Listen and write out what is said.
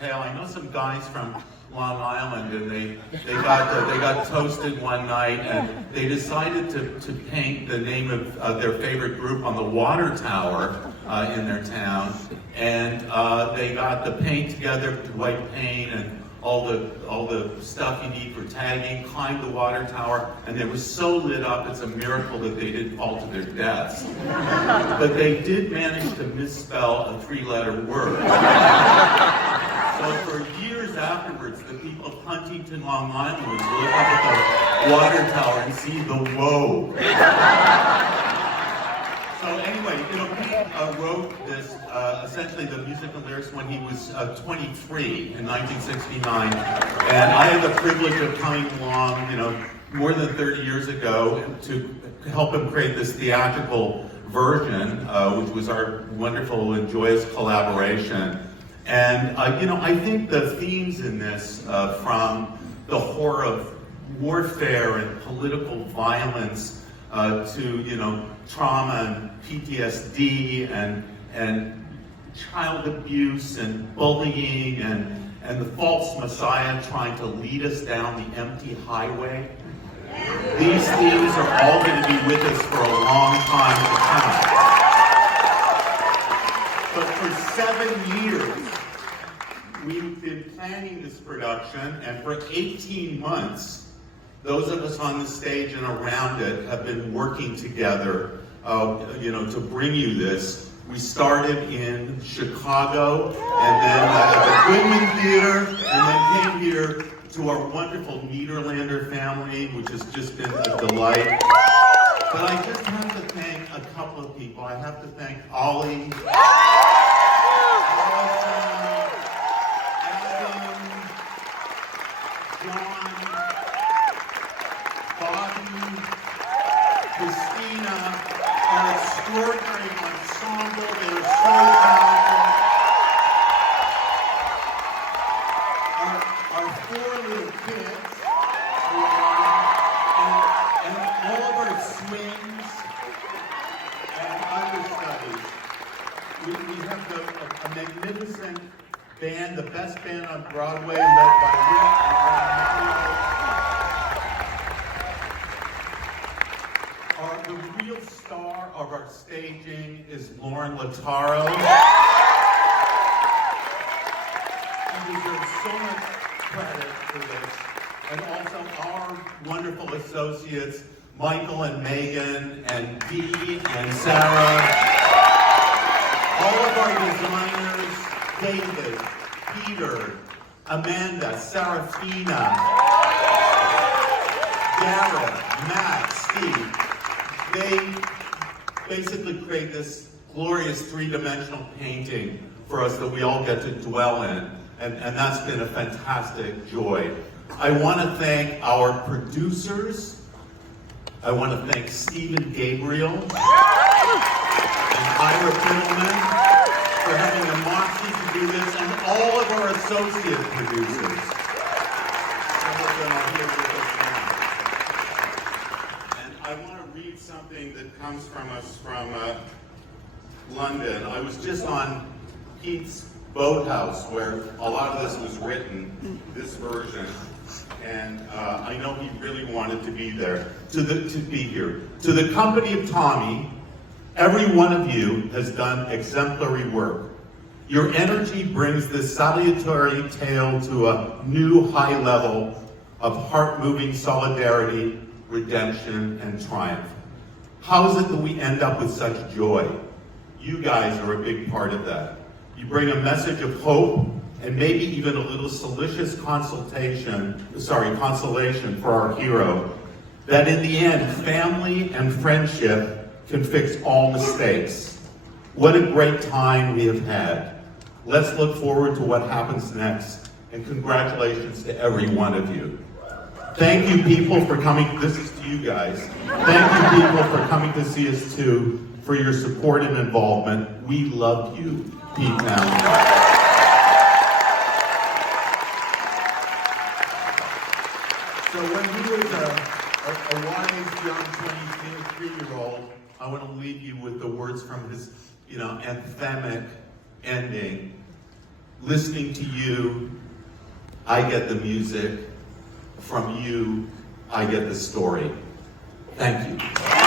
tale. I know some guys from Long Island, and they got toasted one night, and they decided to paint the name of their favorite group on the water tower in their town, and they got the paint together, white paint and all the stuff you need for tagging, climbed the water tower, and they were so lit up, it's a miracle that they didn't fall to their deaths. But they did manage to misspell a 3-letter word. So for years afterwards, the people of Huntington, Long Island would look up at the water tower and see the woe. So anyway, Pete wrote this, essentially the musical lyrics when he was 23 in 1969. And I had the privilege of coming along, more than 30 years ago to help him create this theatrical version, which was our wonderful and joyous collaboration. And, I think the themes in this, from the horror of warfare and political violence to, trauma and PTSD and child abuse and bullying and the false messiah trying to lead us down the empty highway. These themes are all going to be with us for a long time to come. But for 7 years, we've been planning this production, and for 18 months, those of us on the stage and around it have been working together, to bring you this. We started in Chicago, and then at the Goodman Theater, and then came here to our wonderful Niederlander family, which has just been a delight. But I just have to thank a couple of people. I have to thank Ollie, Christina, our extraordinary ensemble. They are so talented. Our 4 little kids, and all of our swings and understudies. We have a magnificent band, the best band on Broadway, led by Rick and the real star of our staging is Lauren Lataro. She deserves so much credit for this. And also our wonderful associates, Michael and Megan and Dee and Sarah. All of our designers, David, Peter, Amanda, Serafina, Garrett, Matt, Steve. They basically create this glorious 3-dimensional painting for us that we all get to dwell in. And that's been a fantastic joy. I want to thank our producers. I want to thank Stephen Gabriel and Ira Fiddleman for having the moxie to do this, and all of our associate producers. Some of them are here with us now. And I want to read something that comes from us from London. I was just on Pete's Boathouse, where a lot of this was written, this version, and I know he really wanted to be there, to be here. To the company of Tommy, every one of you has done exemplary work. Your energy brings this salutary tale to a new high level of heart-moving solidarity, redemption, and triumph. How is it that we end up with such joy? You guys are a big part of that. You bring a message of hope and maybe even a little salacious consolation for our hero, that in the end, family and friendship can fix all mistakes. What a great time we have had. Let's look forward to what happens next, and congratulations to every one of you. Thank you, people, for coming. This is to you guys. Thank you, people, for coming to see us too, for your support and involvement. We love you, Pete Townley. So when he was a wise young 23-year-old, I want to leave you with the words from his, anthemic ending. listening to you, I get the music. From you, I get the story. Thank you.